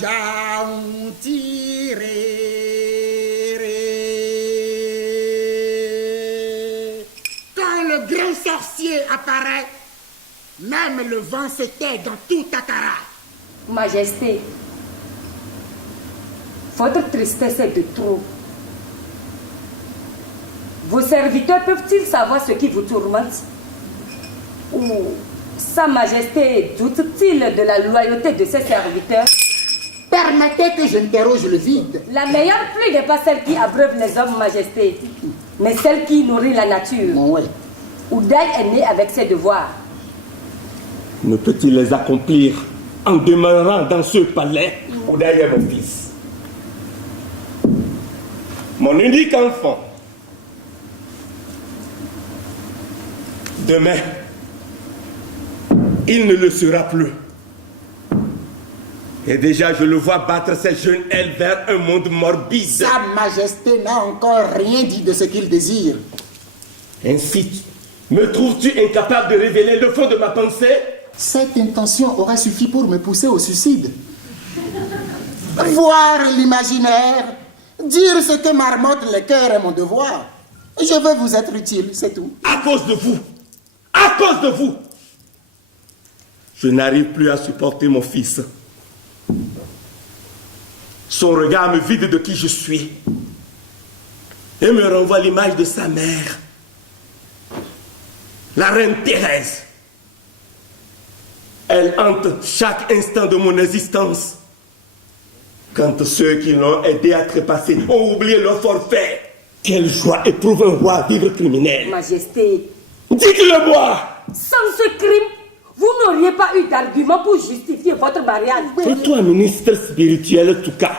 Quand le grand sorcier apparaît, même le vent se tait dans tout Takara. Majesté, votre tristesse est de trop. Vos serviteurs peuvent-ils savoir ce qui vous tourmente? Ou Sa Majesté doute-t-il de la loyauté de ses serviteurs? Permettez que j'interroge le vide. La meilleure pluie n'est pas celle qui abreuve les hommes, Majesté, mais celle qui nourrit la nature. Oui. Ouday est né avec ses devoirs. Ne peut-il les accomplir en demeurant dans ce palais? Ouday est mon fils. Mon unique enfant. Demain, il ne le sera plus. Et déjà, je le vois battre ses jeunes ailes vers un monde morbide. Sa Majesté n'a encore rien dit de ce qu'il désire. Ainsi, me trouves-tu incapable de révéler le fond de ma pensée? Cette intention aura suffi pour me pousser au suicide. Voir l'imaginaire, dire ce que marmotte le cœur est mon devoir. Je veux vous être utile, c'est tout. À cause de vous! À cause de vous! Je n'arrive plus à supporter mon fils. Son regard me vide de qui je suis et me renvoie l'image de sa mère, la reine Thérèse. Elle hante chaque instant de mon existence. Quand ceux qui l'ont aidé à trépasser ont oublié leur forfait, quelle joie éprouve un roi à vivre criminel. Majesté, dites-le-moi! Sans ce crime, vous n'auriez pas eu d'argument pour justifier votre mariage. Et toi, ministre spirituel Touka,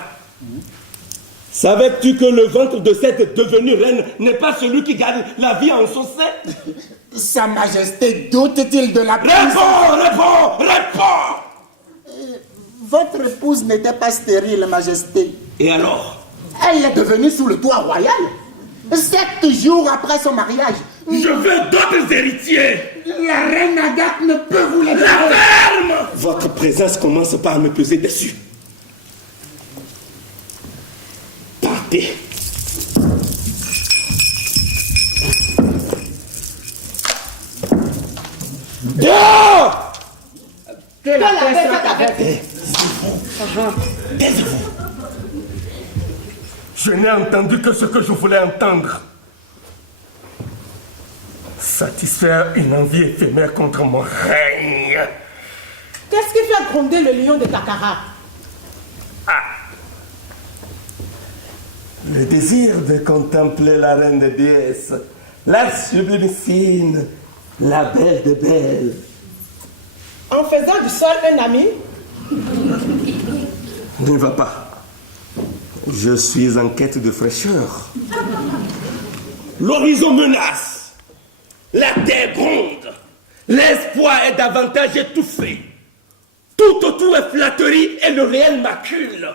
savais-tu que le ventre de cette devenue reine n'est pas celui qui garde la vie en son sein? Sa Majesté doute-t-il de la Réponds! Votre épouse n'était pas stérile, Majesté. Et alors? Elle est devenue sous le toit royal 7 jours après son mariage. Je veux d'autres héritiers. La reine Agathe ne peut vous les donner. La ferme! Votre présence commence par me peser dessus. Partez. Dehors! Que la paix soit avec vous. Taisez-vous. Je n'ai entendu que ce que je voulais entendre. Satisfaire une envie éphémère contre mon règne. Qu'est-ce qui fait gronder le lion de Takara? Le désir de contempler la reine des déesses, la sublimissime, la belle de belles. En faisant du sol un ami? Ne va pas. Je suis en quête de fraîcheur. L'horizon menace. La terre gronde. L'espoir est davantage étouffé. Tout autour est flatterie et le réel macule.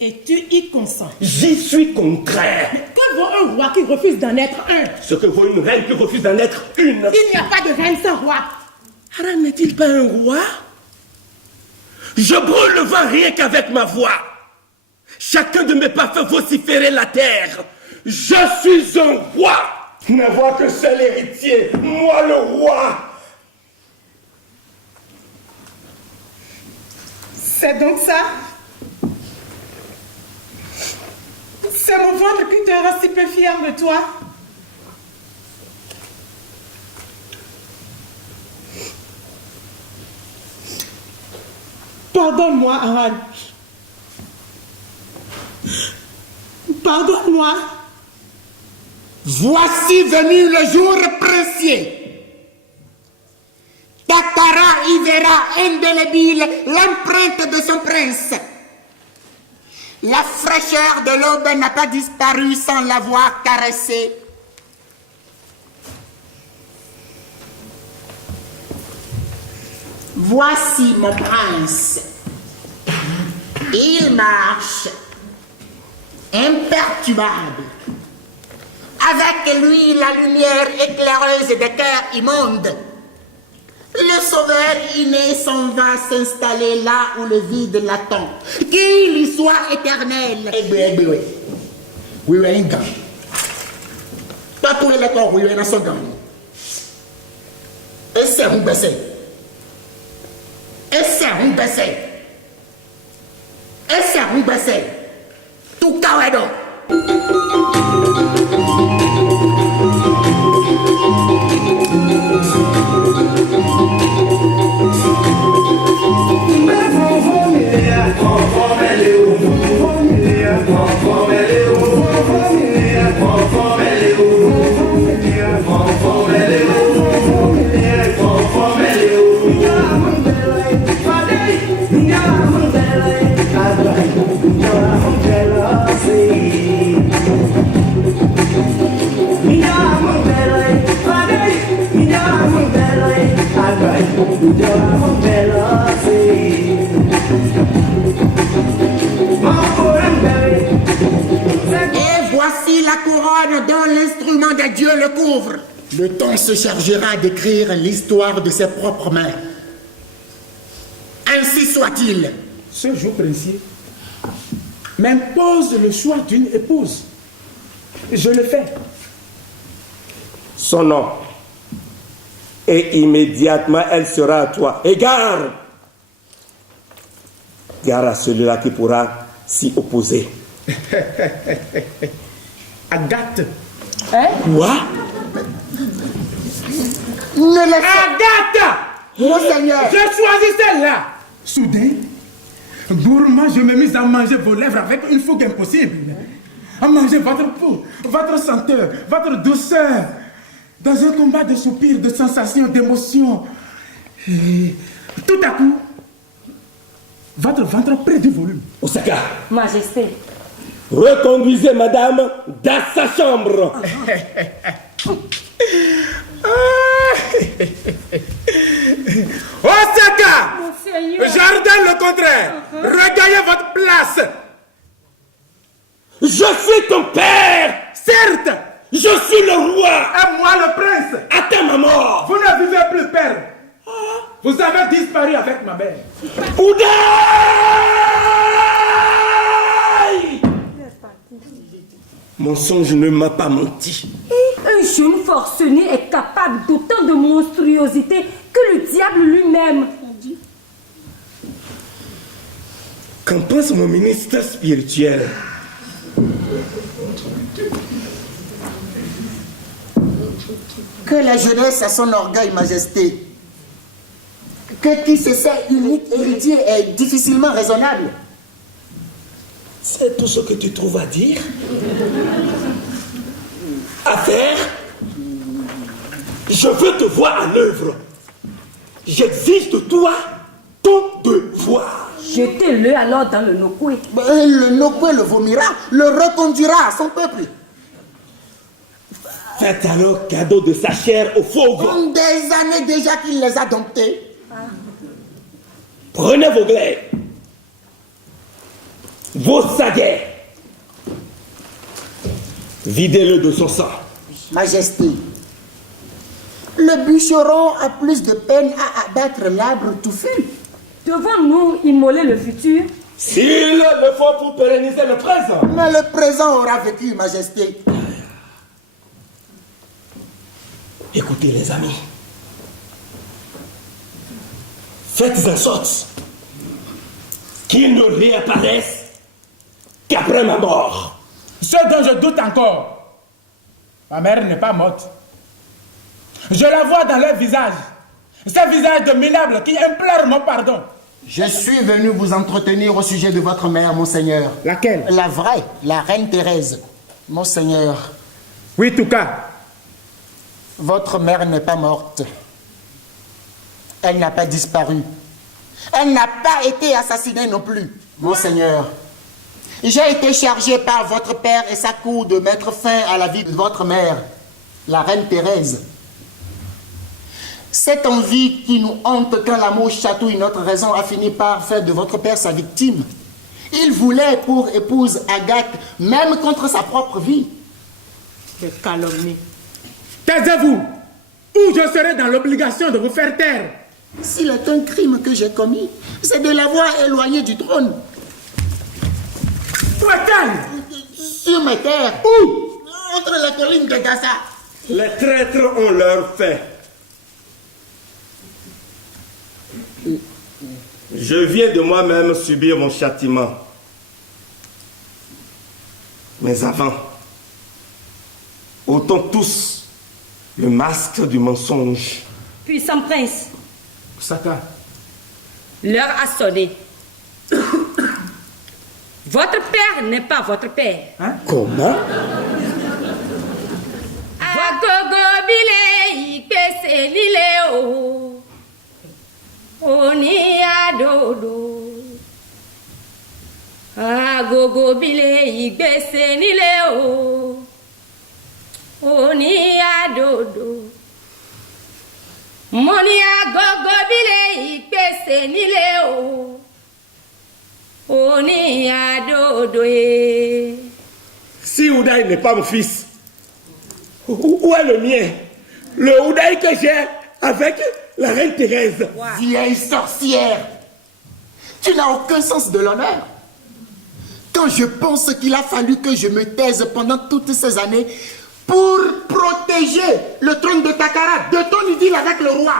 Et tu y consens? J'y suis contraire. Que vaut un roi qui refuse d'en être un? Ce que vaut une reine qui refuse d'en être une. Il n'y a pas de reine sans roi. Aram n'est-il pas un roi? Je brûle le vent rien qu'avec ma voix. Chacun de mes pas fait vociférer la terre. Je suis un roi. N'avoir que seul héritier, moi le roi. C'est donc ça? C'est mon ventre qui te rend si peu fier de toi? Pardonne-moi, Aran. Pardonne-moi. Voici venu le jour précieux. Takara y verra indélébile l'empreinte de son prince. La fraîcheur de l'aube n'a pas disparu sans l'avoir caressé. Voici mon prince. Il marche imperturbable. Avec lui, la lumière éclaireuse des cœurs immondes. Le sauveur inné s'en va s'installer là où le vide l'attend. Qu'il y soit éternel. Oui, oui, un gars. Pas tous les corps, oui, un son gars. Et c'est un baissé. Et c'est un baissé. Et c'est un baissé. Tout carré. Et voici la couronne dont l'instrument de Dieu le couvre. Le temps se chargera d'écrire l'histoire de ses propres mains. Ainsi soit-il. Ce jour précis m'impose le choix d'une épouse. Je le fais. Son nom. Et immédiatement, elle sera à toi. Et gare! Gare à celui-là qui pourra s'y opposer. Agathe. Hein? Quoi? Ne laissez Agathe! mon Seigneur. Je choisis celle-là. Soudain, gourmand, je me mis à manger vos lèvres avec une fougue impossible. À manger votre peau, votre senteur, votre douceur. Dans un combat de soupirs, de sensations, d'émotions. Et tout à coup, votre ventre près du volume. Osaka, Majesté. reconduisez madame dans sa chambre. Osaka! Seigneur. J'ordonne le contraire. Regagnez votre place. Je suis ton père. Certes, Je suis le roi. à moi le prince. Attends ma mort. Vous ne vivez plus, père. Vous avez disparu avec ma mère. Oudaï! Mensonge ne m'a pas menti. Un jeune forcené est capable d'autant de monstruosité que le diable lui-même. Qu'en pense mon ministre spirituel? Que la jeunesse a son orgueil, majesté. Que qui se sait unique héritier est difficilement raisonnable. C'est tout ce que tu trouves à dire? À faire? Je veux te voir à l'œuvre. J'exige de toi ton devoir. Jetez-le alors dans le Nokoué. Le Nokoué le vomira, le reconduira à son peuple. Faites alors cadeau de sa chair aux fauves. Comme des années déjà qu'il les a domptés. Prenez vos glaives, vos saguets, videz-le de son sang. Majesté, le bûcheron a plus de peine à abattre l'arbre touffu. Devons-nous immoler le futur? S'il le faut pour pérenniser le présent. Mais le présent aura vécu, majesté. Écoutez les amis. Faites en sorte qu'il ne réapparaisse qu'après ma mort. Ce dont je doute encore, ma mère n'est pas morte. Je la vois dans leur visage. Ce visage de minable qui implore mon pardon. Je suis venu vous entretenir au sujet de votre mère, monseigneur. Laquelle? La vraie, la reine Thérèse. Monseigneur, Oui, tout cas. votre mère n'est pas morte. Elle n'a pas disparu. Elle n'a pas été assassinée non plus, monseigneur. J'ai été chargé par votre père et sa cour de mettre fin à la vie de votre mère, la reine Thérèse. Cette envie qui nous hante quand l'amour chatouille notre raison a fini par faire de votre père sa victime. Il voulait pour épouse Agathe, même contre sa propre vie. Des calomnies. Taisez-vous, ou je serai dans l'obligation de vous faire taire. S'il est un crime que j'ai commis, c'est de l'avoir éloigné du trône. Où est-elle? Sur mes terres. Où? Entre les collines de Gaza. Les traîtres ont leur fait. Je viens de moi-même subir mon châtiment. Mais avant, ôtons tous le masque du mensonge. Puissant prince, Saka. l'heure a sonné. Votre père n'est pas votre père. Comment? Agogo bile ikpese lile o. Oni adodo. Agogo bile ikpese lile o. Oni adodo. Moni agogo bile ikpese lile o. Oni adodo e. Si Oudaï n'est pas mon fils, où est le mien? Le Oudaï que j'ai avec la reine Thérèse. Vieille sorcière. Tu n'as aucun sens de l'honneur. Quand je pense qu'il a fallu que je me taise pendant toutes ces années pour protéger le trône de Takara, de ton idylle avec le roi,